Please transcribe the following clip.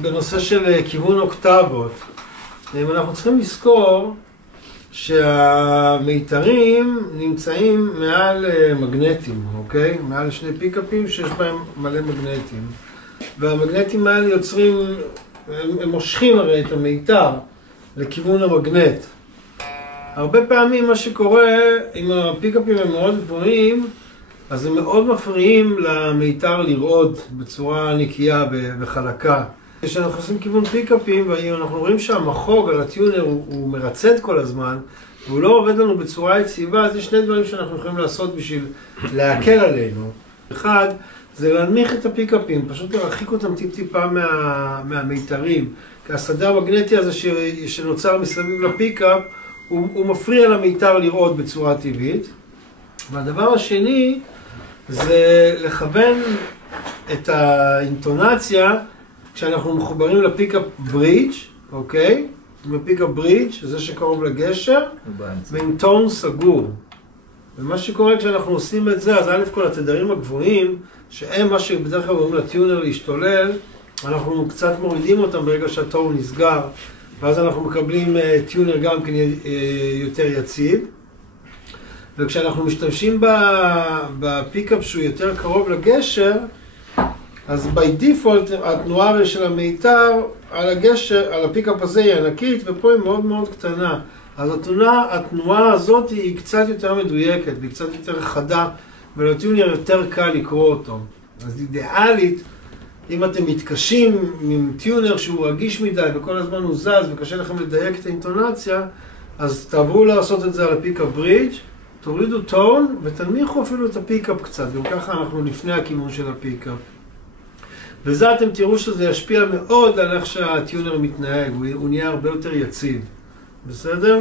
בנושא של כיוון אוקטבות, אנחנו צריכים לזכור שהמיתרים נמצאים מעל מגנטים, אוקיי? מעל שני פיקאפים שיש בהם מלא מגנטים. והמגנטים האלה יוצרים, הם מושכים הרי את המיתר לכיוון המגנט. הרבה פעמים מה שקורה, אם הפיקאפים הם מאוד גבוהים, אז הם מאוד מפריעים למיתר לרעוד בצורה נקייה וחלקה. כשאנחנו עושים כיוון פיקאפים, ואנחנו רואים שהמחוג על הטיונר הוא מרצד כל הזמן, והוא לא עובד לנו בצורה יציבה, אז יש שני דברים שאנחנו יכולים לעשות בשביל להקל עלינו. אחד, זה להנמיך את הפיקאפים, פשוט להרחיק אותם טיפה מהמיתרים. כי השדה המגנטי הזה שנוצר מסביב לפיקאפ, הוא מפריע למיתר לרעוד בצורה טבעית. והדבר השני, זה לכוון את האינטונציה כשאנחנו מחוברים לפיקאפ ברידג', אוקיי? בפיקאפ ברידג', זה שקרוב לגשר, ועם טון סגור. ומה שקורה כשאנחנו עושים את זה, אז א' כל התדרים הגבוהים, שהם מה שבדרך כלל אומרים לטיונר להשתולל, אנחנו קצת מורידים אותם ברגע שהטון נסגר, ואז אנחנו מקבלים טיונר גם כן יותר יציב. וכשאנחנו משתמשים בפיקאפ שהוא יותר קרוב לגשר, אז by default התנועה של המיתר על הגשר, על הפיקאפ הזה היא ענקית, ופה היא מאוד מאוד קטנה. אז התנועה הזאת היא קצת יותר מדויקת, והיא קצת יותר חדה, ולטיונר יותר קל לקרוא אותו. אז אידיאלית, אם אתם מתקשים עם טיונר שהוא רגיש מדי וכל הזמן הוא זז וקשה לכם לדייק את האינטונציה, אז תעברו לעשות את זה על הפיקאפ ברידג', תורידו טון ותנמיכו אפילו את הפיקאפ קצת, וככה אנחנו לפני הכיוון של הפיקאפ. וזה אתם תראו שזה ישפיע מאוד על איך שהטיונר מתנהג, הוא נהיה הרבה יותר יציב. בסדר?